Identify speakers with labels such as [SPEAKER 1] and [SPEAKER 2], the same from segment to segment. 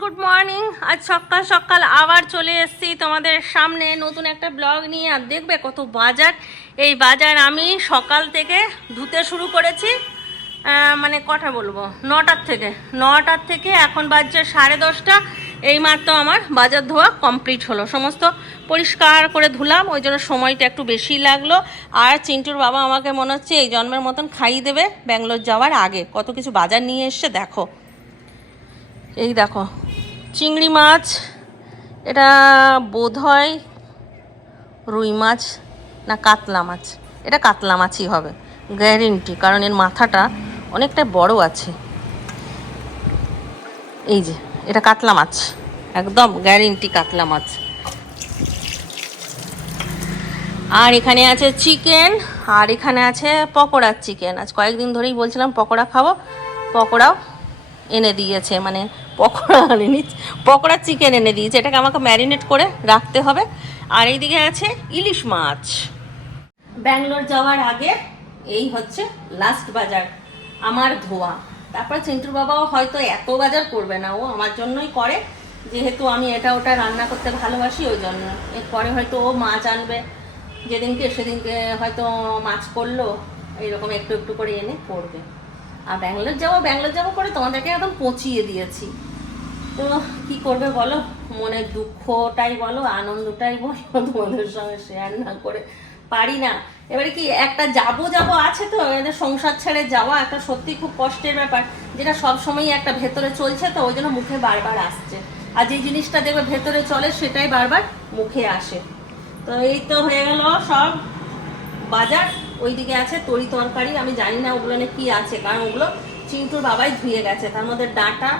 [SPEAKER 1] Good morning. আজ সকাল সকাল আবার চলে এসেছি তোমাদের সামনে নতুন একটা ব্লগ নিয়ে। আর দেখবে কত বাজার। এই বাজার আমি সকাল থেকে ধুতে শুরু করেছি। মানে কটা বলব, নটার থেকে। নটার থেকে এখন বাজছে সাড়ে দশটা। এই মাত্র আমার বাজার ধোয়া কমপ্লিট হলো। সমস্ত পরিষ্কার করে ধুলাম, ওই জন্য সময়টা একটু বেশি লাগল। আর চিন্টুর বাবা আমাকে মনে হচ্ছে এই জন্মের মতন খাইয়ে দেবে ব্যাঙ্গালোর যাওয়ার আগে। কত কিছু বাজার নিয়ে এসছে, দেখো। এই দেখো চিংড়ি মাছ, এটা বোধ হয় রুই মাছ না কাতলা মাছ। এটা কাতলা মাছই হবে গ্যারেন্টি কারণ এর মাথাটা অনেকটা বড় আছে। এই যে, এটা কাতলা মাছ, একদম গ্যারেন্টি কাতলা মাছ। আর এখানে আছে চিকেন, আর এখানে আছে পকোড়ার চিকেন। আজ কয়েকদিন ধরেই বলছিলাম পকোড়া খাব, পকোড়াও এনে দিয়েছে মানে পকোড়া আনেনি, পকোড়া চিকেন এনে দিয়েছে। এটাকে আমাকে ম্যারিনেট করে রাখতে হবে। আর এইদিকে আছে ইলিশ মাছ। ব্যাঙ্গালোর যাওয়ার আগে এই হচ্ছে লাস্ট বাজার, আমার ধোয়া। তারপর চিন্টুর বাবাও হয়তো এত বাজার করবে না, ও আমার জন্যই করে। যেহেতু আমি এটা ওটা রান্না করতে ভালোবাসি, ওই জন্য। এরপরে হয়তো ও মাছ আনবে। যেদিনকে সেদিনকে হয়তো মাছ করল এইরকম একটু একটু করে এনে করবে আর ব্যাঙ্গালোর যাব ব্যাঙ্গালোর যাব করে তোমাদেরকে একদম পচিয়ে দিয়েছি। তো কি করবে বলো? মনের দুঃখটাই বলো, আনন্দটাই বলো, তোমাদের সঙ্গে শেয়ার না করে পারি না। এবারে কি একটা যাব যাব আছে তো? এদের সংসার ছেড়ে যাওয়া একটা সত্যি খুব কষ্টের ব্যাপার, যেটা সব সময় একটা ভেতরে চলছে তো, ওই জন্য মুখে বারবার আসছে। আর যে জিনিসটা দেখবে ভেতরে চলে, সেটাই বারবার মুখে আসে। তো এই তো হয়ে গেল সব বাজার। ওইদিকে আছে তরি তরকারি, আমি জানি না ওগুলো কি আছে, কারণ ওগুলো চিন্টুর বাবাই ধুয়ে গেছে। তার মধ্যে ডাঁটা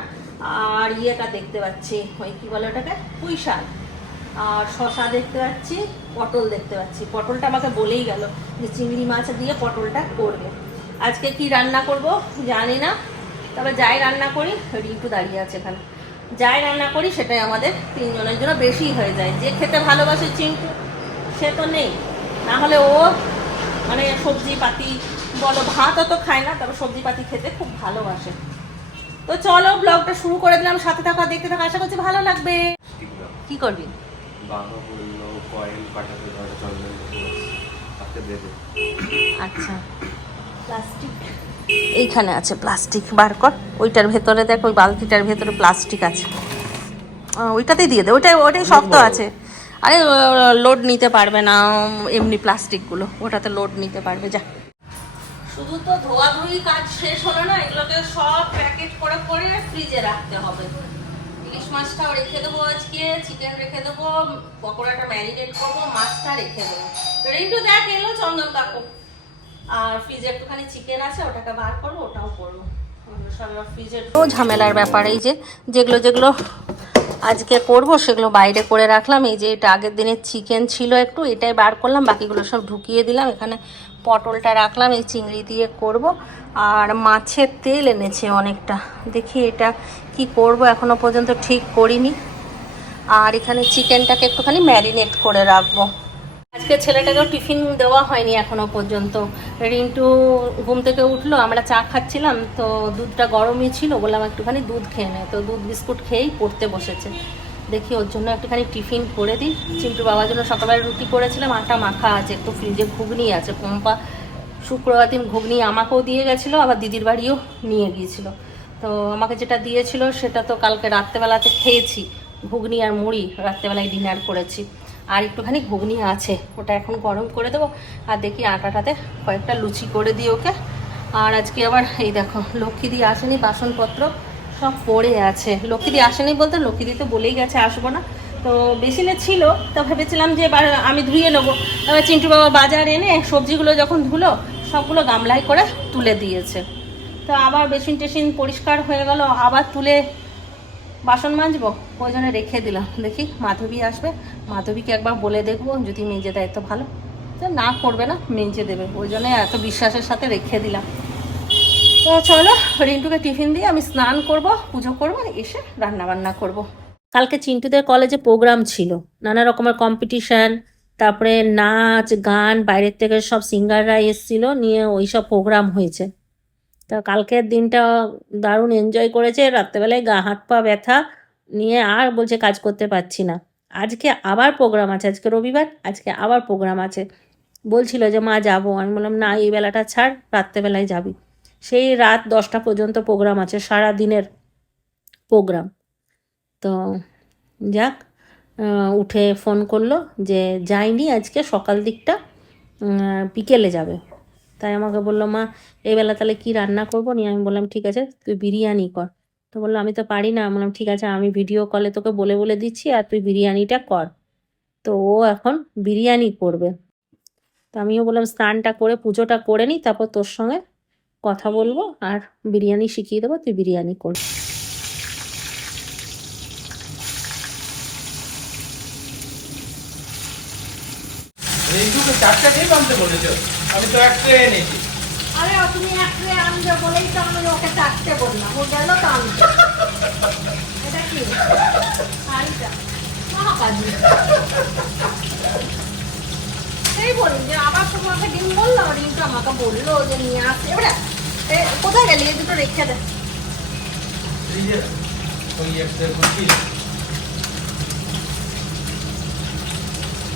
[SPEAKER 1] আর ইয়েটা দেখতে পাচ্ছি, ওই কি বলে ওটাকে? পুঁই শাক। আর শশা দেখতে পাচ্ছি, পটল দেখতে পাচ্ছি। পটলটা আমাকে বলেই গেল যে চিংড়ি মাছ দিয়ে পটলটা করবে। আজকে কি রান্না করব জানি না, তবে যাই রান্না করি রিটু দাঁড়িয়ে আছে এখানে। যাই রান্না করি, সেটাই আমাদের তিনজনের জন্য বেশি হয়ে যায়। যে খেতে ভালোবাসে চিন্টু, সে তো নেই। না হলে ও মানে সবজি পাতি বলো ভাত অত খায় না তবে সবজি পাতি খেতে খুব ভালোবাসে। তো চলো ব্লগটা শুরু করে দিলাম সাথে থাকা দেখতে থাকা আশা করছি ভালো লাগবে। কি করবি?
[SPEAKER 2] বাবা বলল কয়েল পাঠাতে ধরে চন্দন তাকে দেবে
[SPEAKER 1] আচ্ছা। প্লাস্টিক। এইখানে আছে প্লাস্টিক বার কর। ওইটার ভেতরে দেখ ওই বালতিটার ভেতরে প্লাস্টিক আছে। ওইটাতেই দিয়ে দে ওইটাই ওইটাই শক্ত আছে। আরে লোড নিতে পারবে না এমনি প্লাস্টিকগুলো ওটাতে লোড নিতে পারবে যা। শুধু তো ধোয়াধুয়ি কাজ শেষ হলো না এগুলোকে সব প্যাকেট করে করে ফ্রিজে রাখতে হবে। ইলিশ মাছটাও রেখে দেবো আজকে চিকেন রেখে দেবো পকোড়াটা ম্যারিনেট করব মাছটা রেখে দেবো। রেন্টু দেখ এলো চন্দন কাকু। আর ফ্রিজে একটুখানি চিকেন আছে ওটাকে বার করব ওটাও করব। ঝামেলার ব্যাপার এই যে যেগুলো যেগুলো আজকে করব, সেগুলো বাইরে করে রাখলাম। এই যে এটা আগের দিনের চিকেন ছিল একটু, এটাই বার করলাম, বাকিগুলো সব ঢুকিয়ে দিলাম। এখানে পটলটা রাখলাম, এই চিংড়ি দিয়ে করব। আর মাছের তেল এনেছে অনেকটা। দেখি এটা কি করব, এখনও পর্যন্ত ঠিক করিনি। আর এখানে চিকেনটাকে একটুখানি ম্যারিনেট করে রাখব। আজকে ছেলেটাকেও টিফিন দেওয়া হয়নি এখনও পর্যন্ত। রিন্টু ঘুম থেকে উঠল, আমরা চা খাচ্ছিলাম, তো দুধটা গরমই ছিল, বললাম একটুখানি দুধ খেয়ে নে। তো দুধ বিস্কুট খেয়েই পড়তে বসেছে। দেখি ওর জন্য একটুখানি টিফিন করে দিই। চিন্টু বাবার জন্য সকালবেলা রুটি করেছিলাম, আটা মাখা আছে, একটু ফ্রিজে ঘুগনি আছে, পম্পা শুক্রবার দিন ঘুগনি আমাকেও দিয়ে গেছিল, আবার দিদির বাড়িও নিয়ে গিয়েছিল। তো আমাকে যেটা দিয়েছিল সেটা তো কালকে রাত্রেবেলাতে খেয়েছি, ঘুগনি আর মুড়ি, রাত্রেবেলায় ডিনার করেছি। আর একটুখানি ঘুগনি আছে, ওটা এখন গরম করে দেবো। আর দেখি আটাটাতে কয়েকটা লুচি করে দিই ওকে। আর আজকে আবার এই দেখো, লক্ষ্মীদি আসেনি বাসনপত্র, সব পড়ে আছে। লক্ষ্মীদি আসেনি বলতে লক্ষ্মীদি তো বলেই গেছে আসব না। তো বেসিনে ছিল, তো ভেবেছিলাম যে আমি ধুয়ে নেব। চিন্টু বাবা বাজার এনে সবজিগুলো যখন ধুলো, সবগুলো গামলায় করে তুলে দিয়েছে। তো আবার বেসিন টেসিন পরিষ্কার হয়ে গেল, আবার তুলে বাসন মাজবো? ওই জন্য রেখে দিলাম। দেখি মাধবী আসবে। মাধবীকে একবার বলে দেখব যদি মেজে দেয় তো ভালো। না করবে না, মেজে দেবে। ওই জন্য এত বিশ্বাসের সাথে রেখে দিলাম। তো চলো, রিন্টুকে টিফিন দিয়ে আমি স্নান করব, পুজো করব, এসে রান্না বান্না করব। কালকে চিন্টুদের কলেজে প্রোগ্রাম ছিল। নানা রকমের কম্পিটিশান তারপরে নাচ, গান, বাইরের থেকে সব সিঙ্গাররা এসেছিল, নিয়ে ওই সব প্রোগ্রাম হয়েছে। তা কালকের দিনটা দারুণ এনজয় করেছে। রাত্রেবেলায় গা, হাত, পা ব্যথা নিয়ে আর বলছে কাজ করতে পারছি না। আজকে আবার প্রোগ্রাম আছে, আজকে রবিবার, আজকে আবার প্রোগ্রাম আছে। বলছিল যে, মা, যাব। আমি বললাম, না, এই বেলাটা ছাড়, রাত্রেবেলায় যাবি। সেই রাত দশটা পর্যন্ত প্রোগ্রাম আছে, সারা দিনের প্রোগ্রাম তো যাক উঠে ফোন করল যে, যাইনি আজকে, সকাল দিকটা বিকেলে যাবে। তাই আমাকে বলল, মা, এই বেলা তাহলে কি রান্না করব? নিয়ে আমি বললাম, ঠিক আছে, তুই বিরিয়ানি কর। তো বলল, আমি তো পারি না। বললাম, ঠিক আছে, আমি ভিডিও কলে তোকে বলে বলে দিচ্ছি আর তুই বিরিয়ানিটা কর। তো ও এখন বিরিয়ানি করবে। তো আমিও বললাম, স্নানটা করে, পুজোটা করে নিই তারপর তোর সঙ্গে কথা বলব আর বিরিয়ানি শিখিয়ে দেবো, তুই বিরিয়ানি করবি
[SPEAKER 3] চারটা টেপ আনতে বলেছ। আমি তো একটা এনেছি।
[SPEAKER 4] আরে তুমি একটা আনবে বলেই তো আমি ওকে চারটে বললাম। ও গেল তো আনতে। এটা কি? শাড়িটা। মহাকাজি সেই বলি যে আবার তোমাকে ডিম বললাম ডিমটা আমাকে বলল যে নিয়ে আসতে এবারে কোথায় গেলি? এই দুটো রেখে দে।
[SPEAKER 3] ওই একটা বুঝছিল চলি ধুবে
[SPEAKER 4] হ্যাঁ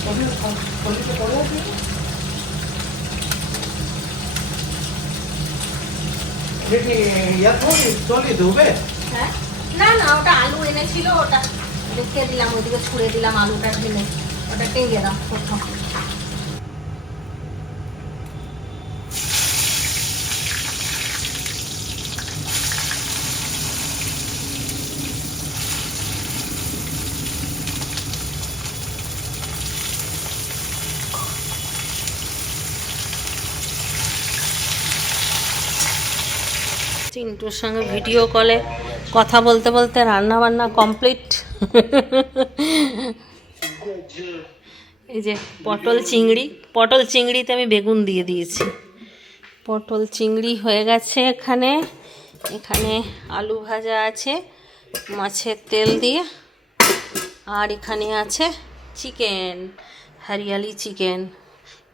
[SPEAKER 4] না না, ওটা আলু এনেছিল, ওটা দিলাম ওইদিকে ছুঁড়ে দিলাম আলুটা ঢেলে ওটা টেঙ্গে দাও, প্রথম।
[SPEAKER 1] চিন্টুর সঙ্গে ভিডিও কলে, কথা বলতে বলতে রান্না বান্না কমপ্লিট এই যে পটল চিংড়ি, পটল চিংড়িতে আমি বেগুন দিয়ে দিয়েছি। পটল চিংড়ি হয়ে গেছে এখানে। এখানে আলু ভাজা আছে, মাছের তেল দিয়ে। আর এখানে আছে চিকেন, হরিয়ালি চিকেন।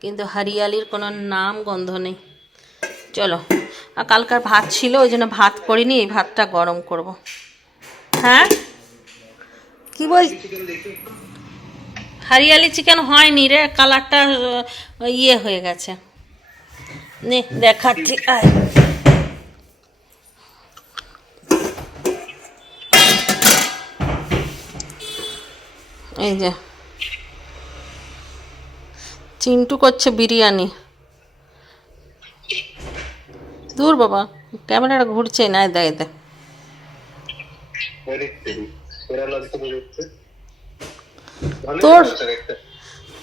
[SPEAKER 1] কিন্তু হরিয়ালির কোনো নাম গন্ধ নেই। চলো। আর কালকার ভাত ছিল ওই জন্য ভাত করিনি এই ভাতটা গরম করব। হ্যাঁ? কি বল? হারিয়ালি চিকেন হয়নি রে কালারটা ইয়ে হয়ে গেছে। নে দেখাচ্ছি। এই যে। চিন্টু করছে বিরিয়ানি। দূর বাবা, ক্যামেরাটা ঘুরছে, না দেয় দেয় তোর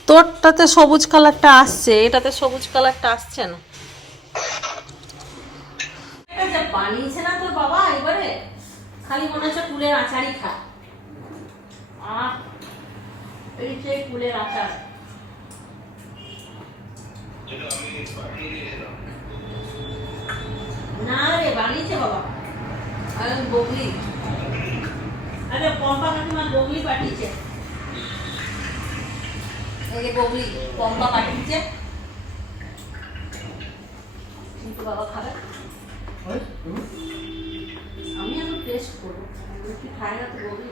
[SPEAKER 1] তোরটাতে সবুজ কালারটা আসছে, এটাতে সবুজ কালারটা আসছে না। বানিয়েছে না তোর বাবা এবারে? খালি মনে হচ্ছে কুলের আচারই খা। কুলের আচার। না রে বানিয়েছে বাবা। আরে বগলি। আরে পম্পা কাকিমা বগলি পাঠিয়েছে। এই যে বগলি পম্পা পাঠিয়েছে। কিন্তু বাবা খাবে আমি এখন টেস্ট করব। কি খায় না তো বগলি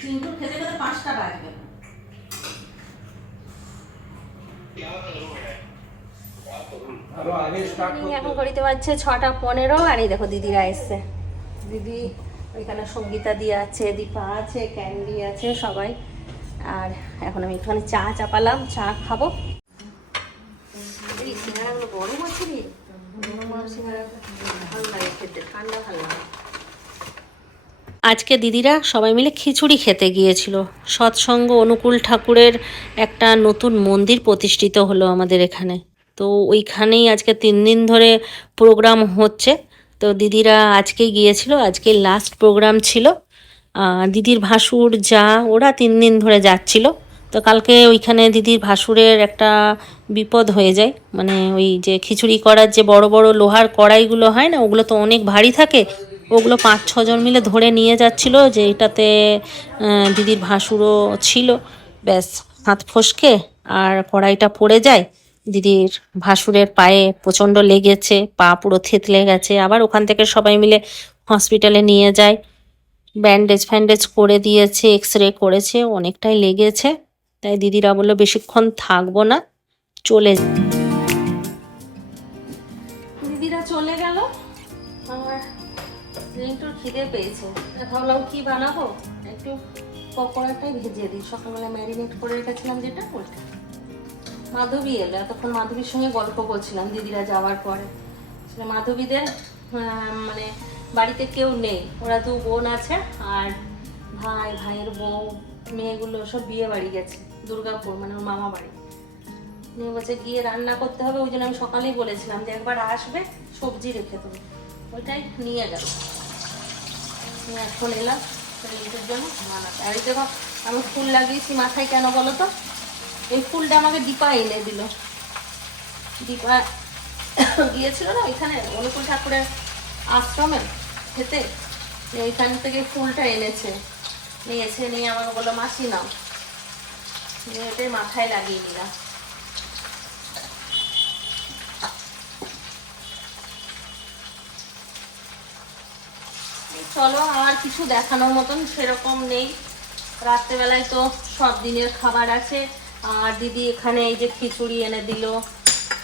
[SPEAKER 1] চিন্টু খেতে খেতে পাঁচটা বাজবে
[SPEAKER 3] আরও আগে স্টার্ট
[SPEAKER 1] এখন ঘড়িতে বাজছে ছটা পনেরো আর এই দেখো দিদিরা এসছে। দিদি ওইখানে সঙ্গীতা দিয়ে আছে দীপা আছে ক্যান্ডি আছে সবাই। আর এখন আমি একটুখানি চা চাপালাম চা খাব এই সিঙ্গারাগুলো গরম আছে রে গরম গরম সিঙ্গারা ভালো লাগে খেতে ঠান্ডা ভালো লাগে আজকে দিদিরা সবাই মিলে খিচুড়ি খেতে গিয়েছিল। সৎসঙ্গ অনুকূল ঠাকুরের একটা নতুন মন্দির প্রতিষ্ঠিত হলো আমাদের এখানে। তো ওইখানেই আজকে তিন দিন ধরে প্রোগ্রাম হচ্ছে। তো দিদিরা আজকেই গিয়েছিল, আজকে লাস্ট প্রোগ্রাম ছিল। দিদির ভাসুর যা, ওরা তিন দিন ধরে যাচ্ছিল। তো কালকে ওইখানে দিদির ভাসুরের একটা বিপদ হয়ে যায়। মানে ওই যে খিচুড়ি করার যে বড় বড় লোহার কড়াইগুলো হয় না, ওগুলো তো অনেক ভারী থাকে। ওগুলো পাঁচ, ছজন মিলে ধরে নিয়ে যাচ্ছিল যে এটাতে দিদির ভাসুরও ছিল। ব্যাস, হাত ফসকে আর কড়াইটা পড়ে যায়। দিদির ভাসুরের পায়ে প্রচণ্ড লেগেছে, পা পুরো থেতলে গেছে। আবার ওখান থেকে সবাই মিলে হসপিটালে নিয়ে যায়। ব্যান্ডেজ ফ্যান্ডেজ করে দিয়েছে এক্স রে করেছে, অনেকটাই লেগেছে। তাই দিদিরা বলল, বেশিক্ষণ থাকব না, চলে খিদে পেয়েছে। ভাবলাম কি বানাবো? একটু পকোড়াটাই ভেজে দিই। সকালবেলা ম্যারিনেট করে রেখেছিলাম যেটা, ওইটা। মাধবী এলো। এতক্ষণ মাধবীর সঙ্গে গল্প করছিলাম দিদিরা যাওয়ার পরে। মাধবীদের মানে বাড়িতে কেউ নেই। ওরা দু বোন আছে আর ভাই, ভাইয়ের বউ, মেয়েগুলো সব বিয়ে বাড়ি গেছে। দুর্গাপুর মানে ওর মামা বাড়ি। নিয়ে বলছে, গিয়ে রান্না করতে হবে। ওই জন্য আমি সকালেই বলেছিলাম যে একবার আসবে, সবজি রেখে দেবো। ওইটাই নিয়ে গেল। এখন এলাম। রিন্টুর জন্য বানাতে আর এই দেখো, আমি ফুল লাগিয়েছি। মাথায় কেন বলো তো? এই ফুলটা আমাকে দীপা এনে দিল। দীপা গিয়েছিল না ওইখানে, অনুকূল ঠাকুরের আশ্রমে খেতে। এইখান থেকে ফুলটা এনেছে। নিয়ে এসে নিয়ে আমাকে বলল, মাসি নাও। নিয়ে এটাই মাথায় লাগিয়ে নিলাম এই চলো, আর কিছু দেখানোর মতন সেরকম নেই। রাত্রেবেলায় তো সব দিনের খাবার আছে। আর দিদি এখানে এই যে খিচুড়ি এনে দিল।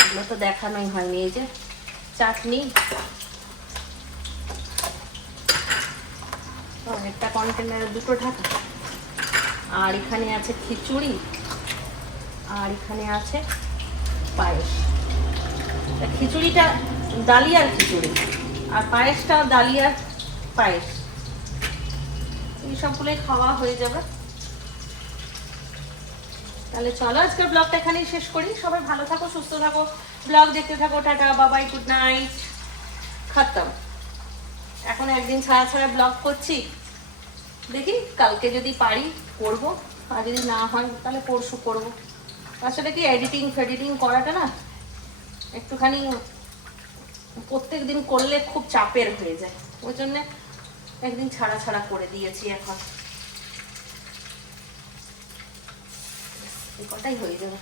[SPEAKER 1] এগুলো তো দেখানোই হয়নি, এই যে চাটনি। একটা কন্টেনারে দুটো ঢাকা। আর এখানে আছে খিচুড়ি। আর এখানে আছে পায়েস। খিচুড়িটা, ডালিয়ার খিচুড়ি। আর পায়েসটা, ডালিয়ার পায়েস। এই সবগুলোই খাওয়া হয়ে যাবে। তাহলে চলো আজকের ব্লগটা এখানেই শেষ করি। সবাই ভালো থাকো, সুস্থ থাকো। ব্লগ দেখতে থাকো, টাটা বাবাই গুড নাইট খতম। এখন একদিন ছাড়া ছাড়া ব্লগ করছি। দেখি কালকে যদি পারি করব, আর যদি না হয় তাহলে পরশু করব। আসলে কি এডিটিং ফেডিটিং করাটা না একটুখানি প্রত্যেক দিন করলে খুব চাপের হয়ে যায়। ওই জন্যে একদিন ছাড়া ছাড়া করে দিয়েছি এখন। এই কটাই হয়ে যাবে?